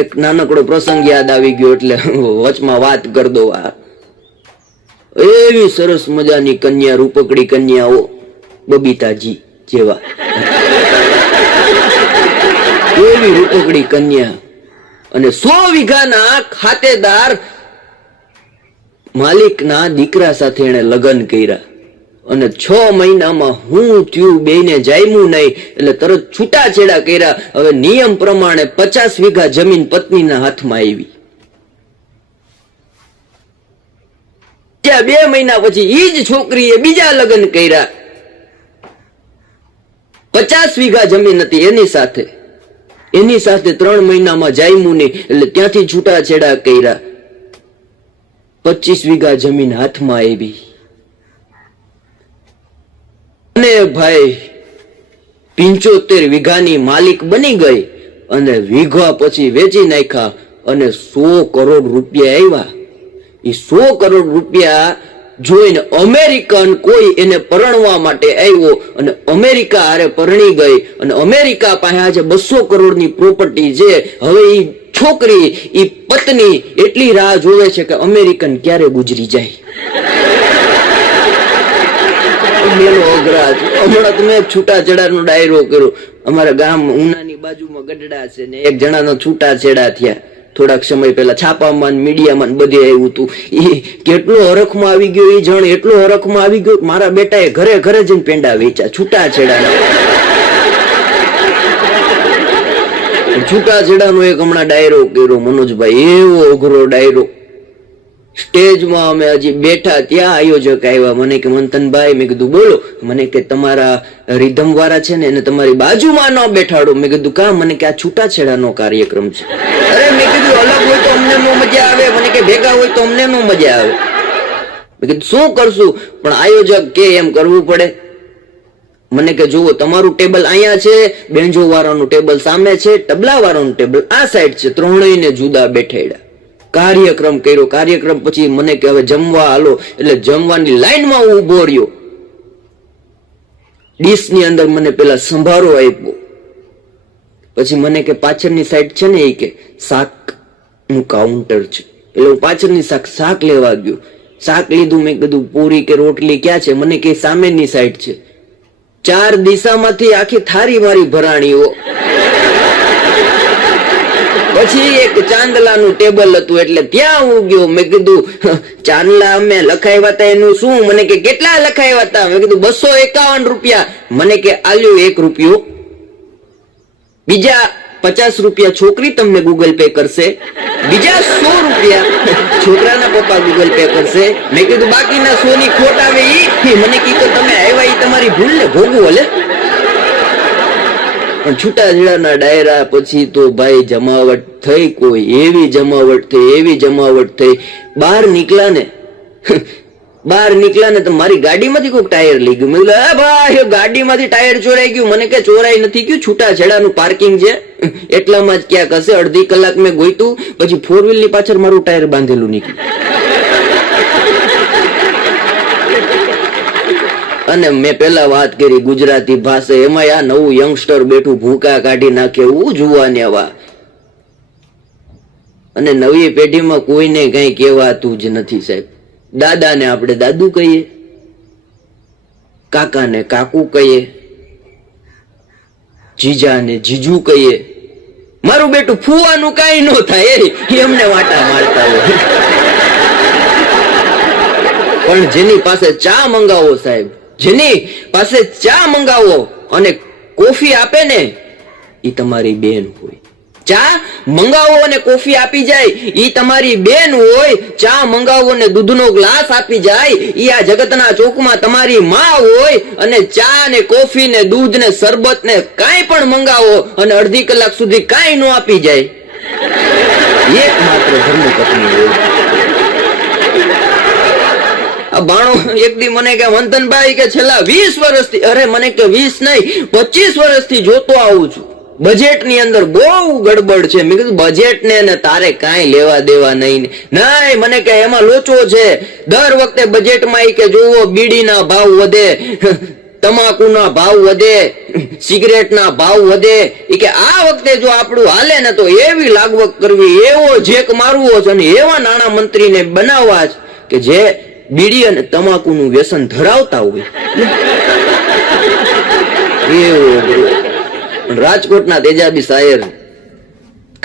એક નાનકડો પ્રસંગ યાદ આવી ગયો એટલે વચમાં વાત કરી દો. એવી સરસ મજાની કન્યા, રૂપકડી કન્યાઓ, બબીતાજી જેવા, એવી રૂપકડી કન્યા, અને 100 વીઘાના ખાતેદાર માલિકના દીકરા સાથે એને લગ્ન કર્યા, અને 6 મહિનામાં હું થયું બેને જામ્યું નહીં એટલે તરત છૂટાછેડા કર્યા. હવે નિયમ પ્રમાણે 50 વીઘા જમીન પત્નીના હાથમાં આવી. ત્યાં 2 મહિના પછી ઈ જ છોકરીએ બીજા લગ્ન કર્યા. 50 વીઘા જમીન હતી એની સાથે 3 મહિનામાં જામ્યું નહીં એટલે ત્યાંથી છૂટાછેડા કર્યા. 25 વીઘા જમીન હાથમાં આવી. અને ભાઈ 75 વીઘાની માલિક બની ગઈ, અને વીઘા પછી વેચી નાખ્યા, અને 100 કરોડ રૂપિયા આવ્યા. એ 100 કરોડ રૂપિયા જોઈને અમેરિકન કોઈ એને પરણવા માટે આવ્યો, અને અમેરિકા હારે પરણી ગઈ, અને અમેરિકા પાસે આજે 200 કરોડની પ્રોપર્ટી છે. હવે એ છોકરી, એ પત્ની એટલી રાહ જોવે છે કે અમેરિકન ક્યારે ગુજરી જાય. હમણાં તમે છૂટાછેડાનો ડાયરો કર્યો. અમારા ગામ ઉનાની બાજુમાં ગઢડા છે ને એક જણાનો છૂટાછેડા થયા થોડાક સમય પહેલા. છાપામાં મીડિયામાં બધે આવ્યું હતું. એ કેટલો હરખમાં આવી ગયો એ જણ, એટલો હરખમાં આવી ગયો મારા બેટાએ ઘરે ઘરે જઈને પેંડા વેચ્યા છૂટાછેડાના. છૂટાછેડાનો એક હમણાં ડાયરો કર્યો મનોજભાઈ, એવો અઘરો ડાયરો. સ્ટેજમાં અમે હજી બેઠા ત્યાં આયોજક આવ્યા. મને કે મંથનભાઈ, મેં કીધું બોલો. મને કે તમારા રિધમ વાળા છે ને એને તમારી બાજુમાં ન બેઠાડો. મેં કીધું કા? મને કે આ છૂટાછેડાનો કાર્યક્રમ છે. અરે મેં કીધું અલગ હોય તો અમને નો મજા આવે, મને કે ભેગા હોય તો અમને નો મજા આવે. મેં કીધું શું કરશું? પણ આયોજક કે એમ કરવું પડે. મને કે જુઓ, તમારું ટેબલ અહીંયા છે, બેન્જો વાળાનું ટેબલ સામે છે, તબલા વાળાનું ટેબલ આ સાઈડ છે, ત્રણેયને જુદા બેઠાડ્યા. કાર્યક્રમ કર્યો. કાર્યક્રમ પછી મને કે હવે જમવા હાલો, એટલે જમવાની લાઈનમાં હું ઉભો રહ્યો. ડીશ ની અંદર મને પેલા સંભારો આપ્યો. પછી મને કે પાછળની સાઈડ છે ને, એ કે શાક નું કાઉન્ટર છે. એટલે હું પાછળની શાક લેવા ગયો. શાક લીધું. મેં કીધું પૂરી કે રોટલી ક્યાં છે? મને કે સામેની સાઈડ છે. 4 દિશામાંથી આખી થારી મારી ભરાણીઓ. પછી એક ચાંદલાનું ટેબલ હતું એટલે ત્યાં હું ગયો. મેં કીધું ચાંદલા અમે લખાવ્યા હતા એનું શું? મને કે કેટલા લખાવ્યા હતા? મેં કીધું 251 રૂપિયા. મને કે આલ્યો 1 રૂપિયો. બીજા 50 રૂપિયા છોકરી તમને ગૂગલ પે કરશે. બીજા 100 રૂપિયા છોકરાના પપ્પા ગૂગલ પે કરશે. મેં કીધું બાકીના 100 ની ખોટ આવે ઈ? મને કીધું તમે આવ્યા ઈ તમારી ભૂલ ને ભોગવું હલે. પણ છૂટાછેડાના ડાયરા પછી તો ભાઈ જમાવટ થઈ. કોઈ એવી જમાવટ થઈ. બહાર નીકળ્યા ને તો મારી ગાડીમાંથી કોઈક ટાયર લઈ ગયું. મેં કીધું ભાઈ ગાડીમાંથી ટાયર ચોરાઈ ગયું. મને કે ચોરાઈ નથી ગયું, છૂટાછેડાનું પાર્કિંગ છે એટલામાં જ ક્યાંક હશે. અડધી કલાક મેં ગોઈતું. પછી 4 વ્હીલ ની પાછળ મારું ટાયર બાંધેલું નીકળ્યું. અને મેં પેલા વાત કરી ગુજરાતી ભાષા, એમાં આ નવું યંગસ્ટર બેઠું ભૂકા કાઢી નાખે એવું જોવાને આવા. અને નવી પેઢીમાં કોઈને કઈ કહેવાતું જ નથી સાહેબ. દાદાને આપણે દાદુ કહીએ, કાકાને કાકુ કહીએ, જીજાને જીજુ કહીએ. મારું બેટું ફુવાનું કઈ ન થાય એમને વાટા મારતા હોય. પણ જેની પાસે ચા મંગાવો સાહેબ, જેની પાસે ચા મંગાવો અને કોફી આપે ને, એ તમારી બેન હોય. ચા મંગાવો અને કોફી આપી જાય ઈ તમારી બેન હોય. ચા મંગાવો અને દૂધનો ગ્લાસ આપી જાય ઈ આ જગતના ચોકમાં તમારી માં હોય. અને ચા ને કોફી ને દૂધ ને શરબત ને કાંઈ પણ મંગાવો અને અડધી કલાક સુધી કાંઈ ન આપી જાય, એક માત્ર ધર્મપત્ની હોય. આ બાણો એક દી મને કે મંથનભાઈ કે છેલ્લા 20 વર્ષથી, અરે મને કે 20 નહીં 25 વર્ષથી જોતો આવું છું, બજેટ ની અંદર બહુ ગડબડ છે. મેં કીધું બજેટ ને તારે કાંઈ લેવા દેવા નહીં. નહીં, મને કે એમાં લોચો છે. દર વખતે બજેટમાં કે જોવો બીડીના ભાવ વધે, તમાકુના ભાવ વધે, સિગરેટના ભાવ વધે, એ કે આ વખતે જો આપણું હાલે ને તો એવી લાગવગ કરવી, એવો જેક મારવો છે અને એવા નાણાં મંત્રીને બનાવવા કે જે બીડી અને તમાકુનું વ્યસન ધરાવતા હોય. રાજકોટના તેજાબી શાયર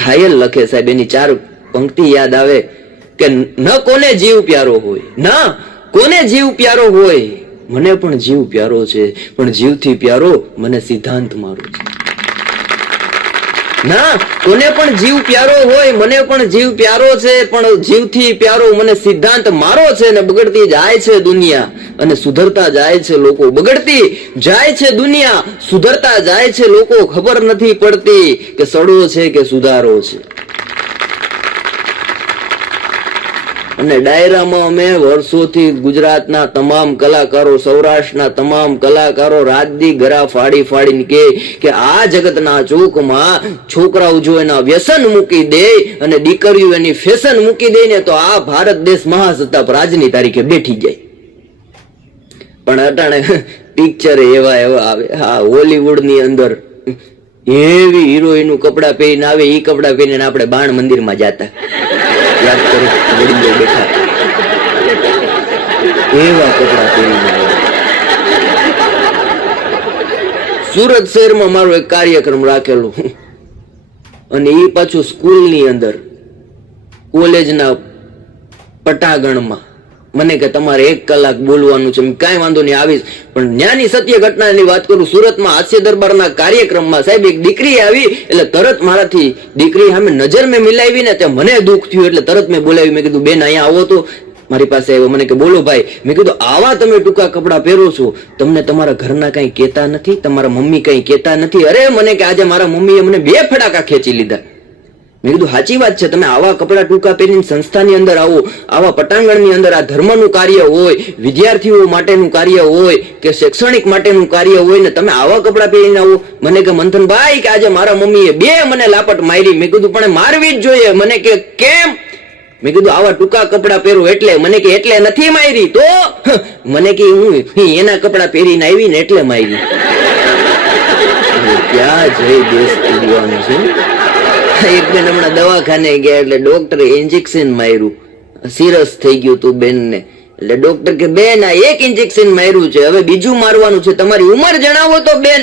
ઘાયલ લખે સાહેબ, એની 4 પંક્તિ યાદ આવે કે ન કોને જીવ પ્યારો હોય, ના કોને જીવ પ્યારો હોય, મને પણ જીવ પ્યારો છે, પણ જીવથી પ્યારો મને સિદ્ધાંત મારો છે. ના કોને પણ જીવ પ્યારો હોય, મને પણ જીવ પ્યારો છે, પણ જીવથી પ્યારો મને સિદ્ધાંત મારો છે. ને બગડતી જાય છે દુનિયા અને સુધરતા જાય છે લોકો, બગડતી જાય છે દુનિયા, સુધરતા જાય છે લોકો, ખબર નથી પડતી કે સડો છે કે સુધારો છે. અને ડાયરામાં અમે વર્ષોથી ગુજરાતના તમામ કલાકારો, સૌરાષ્ટ્રના તમામ કલાકારો રાતદી ગરા ફાડી ફાડીને કે આ જગતના ચોકમાં છોકરાઓ જો એના વ્યસન મૂકી દે અને દીકરીઓ એની ફેશન મૂકી દે ને તો આ ભારત દેશ મહાસત્તા પર આજની તારીખે બેઠી જાય. પણ અટાણે પિક્ચર એવા આવે. હા, હોલીવુડ ની અંદર એવી હિરોઈન કપડા પહેરીને આવે, એ કપડા પહેરીને આપણે બાણ મંદિરમાં જતા, યાદ કરો, વડીલો બેઠા એવા કપડા પહેરીને. સુરત શહેરમાં મારો એક કાર્યક્રમ રાખેલો અને એ પાછું સ્કૂલની અંદર, કોલેજના પટાગણમાં. મને કે તમારે 1 કલાક બોલવાનું છે. કાંઈ વાંધો નહીં, આવીશ. પણ ન્યાની સત્ય ઘટનાની વાત કરું. સુરતમાં હાસ્ય દરબારના કાર્યક્રમમાં સાહેબ એક દીકરી આવી, એટલે તરત મારાથી દીકરી સામે નજર મેં મિલાવી ને ત્યાં મને દુઃખ થયું, એટલે તરત મેં બોલાવી. મેં કીધું બેન અહીંયા આવો તો. મારી પાસે આવ્યો. મને કે બોલો ભાઈ. મેં કીધું આવા તમે ટૂંકા કપડા પહેરો છો, તમને તમારા ઘરના કઈ કહેતા નથી, તમારા મમ્મી કઈ કહેતા નથી? અરે મને કે આજે મારા મમ્મીએ મને 2 ફડાકા ખેંચી લીધા. મેં કીધું સાચી વાત છે, તમે આવા કપડા ટૂંકા પહેરીને સંસ્થાની અંદર આવો, આવા પટાંગણની અંદર આ ધર્મનું કાર્ય હોય, વિદ્યાર્થીઓ માટેનું કાર્ય હોય કે શૈક્ષણિક માટેનું કાર્ય હોય ને તમે આવા કપડા પહેરીને આવો. મને કે મંથનભાઈ કે આજે મારા મમ્મીએ 2 મને લાપટ મારી. મેં કીધું પણ મારવી જ જોઈએ. મને કે કેમ? મેં કીધું આવા ટૂંકા કપડા પહેરો એટલે. મને કે એટલે નથી મારી તો? મને કે હું એના કપડા પહેરીને આવી ને એટલે મારી. ક્યાં જઈ દેશ ઉડવાનું છે. એક બેન હમણાં દવાખાને ગયા એટલે ડોક્ટરે ઇન્જેક્શન માર્યું, સિરસ થઈ ગયું તું બેન ને. એટલે ડોક્ટર કે બેન આ 1 ઇન્જેક્શન માર્યું છે, હવે બીજું મારવાનું છે, તમારી ઉંમર જણાવો તો બેન.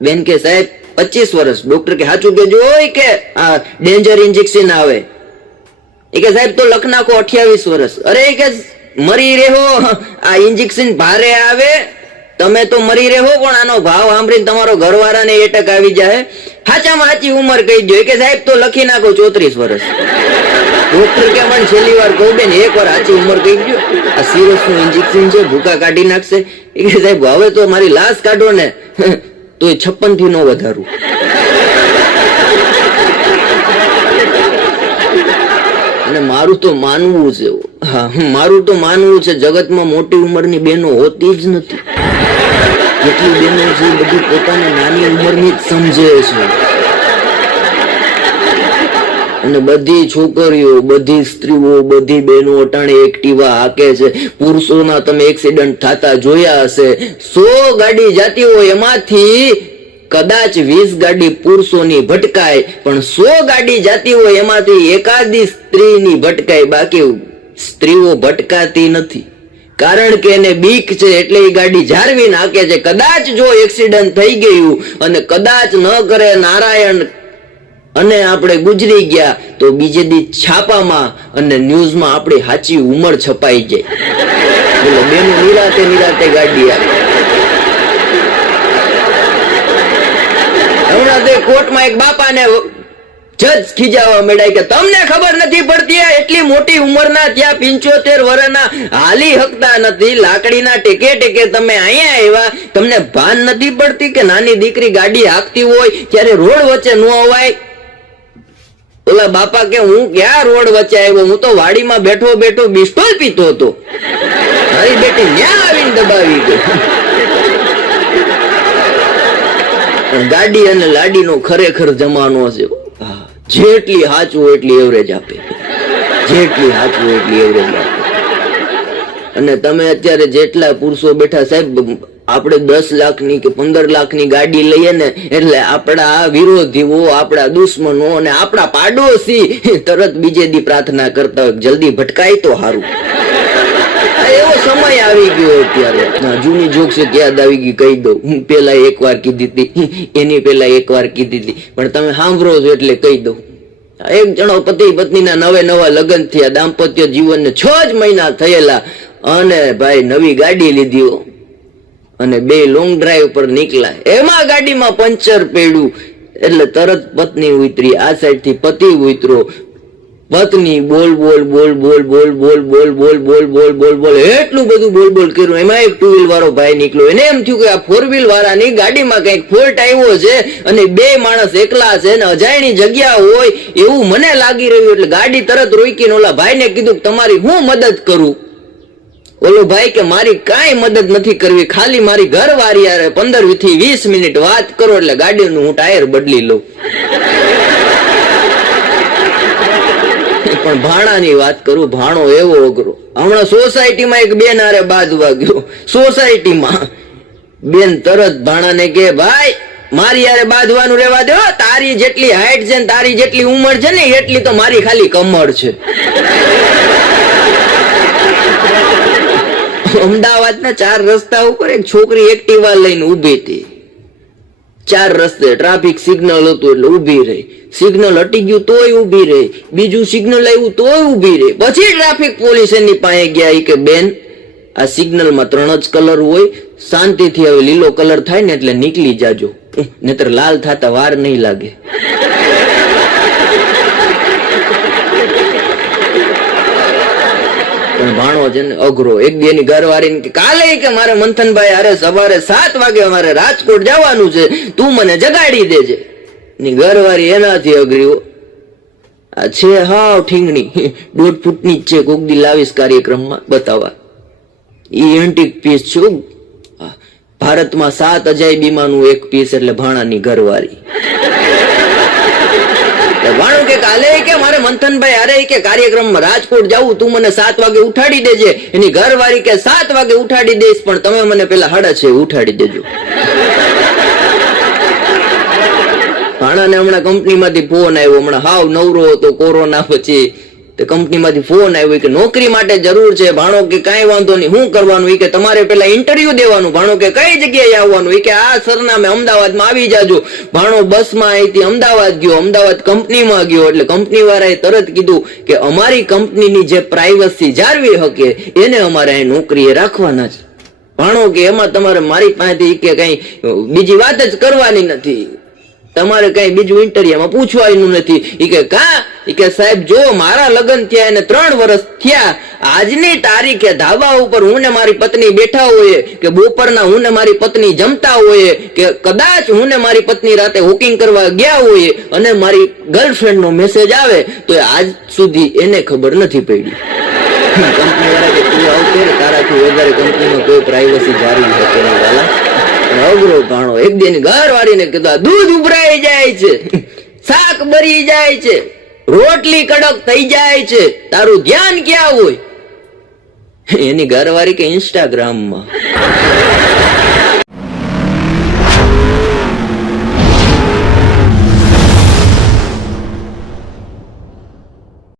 બેન કે સાહેબ 25 વર્ષ. ડોક્ટર કે સાચું કેજો કે આ ડેન્જર ઇન્જેક્શન આવે? એ કે સાહેબ તો લખ નાખો 28 વર્ષ. અરે કે મરી રહેવો, આ ઇન્જેક્શન ભારે આવે, તમે તો મરી રહેવો, પણ આનો ભાવ સાંભળીને તમારો ઘરવાળાને એટક આવી જાય. સાચામાં સાચી ઉંમર કહી દો. કે સાહેબ તો લખી નાખો 34 વર્ષ. ડોક્ટર કે મને છેલ્લી વાર કહું બેન, 1 વાર સાચી ઉંમર કહી દો. આ સિરસ નું ઇન્જેક્શન છે, ભૂકા કાઢી નાખશે. એ કે સાહેબ હવે તો મારી લાશ કાઢો ને તો 56 થી ન વધારું. અને મારું તો માનવું છે, હા મારું તો માનવું છે, જગતમાં મોટી ઉંમરની બહેનો હોતી જ નથી. જેટલી બહેનો છે બધી પોતાની નાની ઉંમરની જ સમજે છે. અને બધી છોકરીઓ, બધી સ્ત્રીઓ, બધી બહેનો અટાણે એક્ટિવા હાકે છે. પુરુષોના તમે એક્સિડન્ટ થતા જોયા હશે. 100 ગાડી જાતી હોય એમાંથી કદાચ 20 ગાડી પુરુષોની ભટકાય, પણ 100 ગાડી જાતી હોય એમાંથી એકાદી સ્ત્રીની ભટકાય, બાકી સ્ત્રીઓ ભટકાતી નથી. કારણ કે એને બીક છે એટલે એ ગાડી જાળવી નાખે છે. કદાચ જો એક્સિડન્ટ થઈ ગયું અને કદાચ ન કરે નારાયણ અને આપણે ગુજરી ગયા તો બીજે દી છાપામાં અને ન્યૂઝમાં આપણી સાચી ઉંમર છપાઈ જાય. બોલો બેનો નિરાતે નિરાતે ગાડી આવે. હમણાં તે કોર્ટમાં એક બાપાને જજ ખીજાવા મળ્યા કે તમને ખબર નથી પડતી, એટલી મોટી ઉંમરના ત્યાં 75 વર્ષના હાલી હકતા નથી, લાકડીના ટેકે ટેકે તમે અહીંયા આવ્યા, તમને ભાન નથી પડતી કે નાની દીકરી ગાડી હાંકતી હોય ત્યારે રોડ વચ્ચે ન અવાય? ઓલા બાપા કે હું ક્યાં રોડ વચ્ચે આવ્યો, હું તો વાડીમાં બેઠો બેઠો બિસ્ટોલ પીતો હતો, મારી બેટી ત્યાં આવીને દબાવી ગઈ. ગાડી અને લાડીનો ખરેખર જમાનો છે. જેટલી સાચું એટલી એવરેજ આપે, જેટલી સાચું એટલી એવરેજ આપે. અને તમે અત્યારે જેટલા પુરુષો બેઠા સાહેબ, આપણે 10 લાખની કે 15 લાખની ગાડી લઈએ ને એટલે આપણા વિરોધીઓ, આપણા દુશ્મનો અને આપણા પાડોશી તરત બીજે દી પ્રાર્થના કરતા હોય જલ્દી ભટકાય તો સારું. એવો સમય આવી ગયો અત્યારે. જૂની જોક્સ યાદ આવી ગઈ, કહી દઉં. હું પેલા એકવાર કીધી હતી, એની પેલા એકવાર કીધી હતી, પણ તમે સાંભળો છો એટલે કહી દઉં. એક જણો પતિ પત્નીના નવા લગ્ન થયા, દાંપત્ય જીવનને 6 જ મહિના થયેલા અને ભાઈ નવી ગાડી લીધી અને 2 લોંગ ડ્રાઈવ પર નીકળ્યા. એમાં ગાડીમાં પંચર પડ્યું એટલે તરત પત્ની ઉતરી, આ સાઈડ થી પતિ ઉતરો. પત્ની બોલ બોલ બોલ બોલ બોલ બોલ બોલ બોલ બોલ બોલ બોલ બોલ એટલું બધું બોલ બોલ કર્યું. એમાં એક 2 વ્હીલ વાળો ભાઈ નીકળ્યો. એને એમ થયું કે આ 4 વ્હીલ વાળાની ગાડીમાં કઈક ફોલ્ટ આવ્યો છે અને 2 માણસ એકલા છે ને અજાયણી જગ્યા હોય એવું મને લાગી રહ્યું. એટલે ગાડી તરત રોકીને ઓલા ભાઈને કીધું તમારી હું મદદ કરું. ઓલો ભાઈ કે મારી કાંઈ મદદ નથી કરવી, ખાલી મારી ઘરવાળી યારે 15 થી 20 મિનિટ વાત કરો એટલે ગાડીનું હું ટાયર બદલી લઉં. પણ ભાણાની વાત કરું, ભાણો એવો અઘરો. હમણાં સોસાયટીમાં એક બેન હારે બાંધવા ગયો. સોસાયટીમાં બેન તરત ભાણાને કે ભાઈ મારી યારે બાંધવાનું રહેવા દો, તારી જેટલી હાઈટ છે ને તારી જેટલી ઉંમર છે ને એટલી તો મારી ખાલી કમર છે. અમદાવાદના 4 રસ્તા ઉપર એક છોકરી એક્ટિવા લઈને ઉભી હતી. 4 રસ્તે ટ્રાફિક સિગ્નલ હતું એટલે ઉભી રહી. સિગ્નલ હટી ગયું તોય ઉભી રહી, બીજું સિગ્નલ આવ્યું તોય ઉભી રહી. પછી ટ્રાફિક પોલીસ એની પાસે ગયા કે બેન આ સિગ્નલમાં 3 જ કલર હોય, શાંતિથી હવે લીલો કલર થાય ને એટલે નીકળી જાજો, નહીતર લાલ થતા વાર નહીં લાગે. ભાણો છે ને અઘરો. એક દી એની ઘરવાળી કાલે કે મારે મંથનભાઈ અરે સવારે 7 વાગે અમારે રાજકોટ જવાનું છે, તું મને જગાડી દેજે. ની ઘરવાળી એનાથી અઘરી. આ છે હાવ ઠીંગણી, 1.5 ફૂટની જ છે. કોક દી લાવીશ કાર્યક્રમમાં બતાવવા. ઈ એન્ટિક પીસ છું. ભારતમાં 7 અજાયબીમાંનું એક પીસ એટલે ભાણાની ઘરવાળી. ભાણું કે કાલે કે મારે મંથનભાઈ અરે કે કાર્યક્રમમાં રાજકોટ જવું, તું મને 7 વાગે ઉઠાડી દેજે. એની ઘરવાળી કે 7 વાગે ઉઠાડી દઈશ પણ તમે મને પેલા 6:30 ઉઠાડી દેજો. ભાણાને હમણાં કંપનીમાંથી ફોન આવ્યો, હમણાં હાવ નવરો હતો કોરોના પછી. કંપનીમાંથી ફોન આવ્યો કે નોકરી માટે જરૂર છે. ભાણો કે કાંઈ વાંધો નહીં, શું કરવાનું? કે તમારે પેલા ઇન્ટરવ્યુ દેવાનું. ભાણો કે કઈ જગ્યાએ આવવાનું? કે આ સરનામે અમદાવાદમાં આવી જાજો. ભાણો બસમાં અહીંથી અમદાવાદ ગયો, અમદાવાદ કંપનીમાં ગયો એટલે કંપની વાળાએ તરત કીધું કે અમારી કંપનીની જે પ્રાઇવસી જાળવી શકે એને અમારે અહીં નોકરીએ રાખવાના છે. ભાણો કે એમાં તમારે મારી પાસેથી કે કઈ બીજી વાત જ કરવાની નથી, તમારે કઈ બીજું ઇન્ટરવ્યુમાં પૂછવાનું નથી. કે સાહેબ જો મારા લગ્ન થયા એને 3 વર્ષ થયા, આજની તારીખે ધાબા ઉપર હું ને મારી પત્ની બેઠા હોઈએ, કે બપોરના હું ને મારી પત્ની જમતા હોઈએ, કે કદાચ હું ને મારી પત્ની રાતે વોકિંગ કરવા ગયા હોઈએ અને મારી ગર્લફ્રેન્ડ નો મેસેજ આવે તો આજ સુધી એને ખબર નથી પડી. કંપની વાળા કે તું આવતો તારાથી વધારે કંપનીમાં કોઈ પ્રાઇવસી જાળવી શકે નહીં વાલા. અઘરો ભાણો. એક દિન ઘરવાળીને કીધું દૂધ ઉભરાઈ જાય છે, શાક બરી જાય છે, રોટલી કડક થઈ જાય છે, તારું ધ્યાન ક્યાં હોય? એની ઘરવાળી કે ઇન્સ્ટાગ્રામમાં.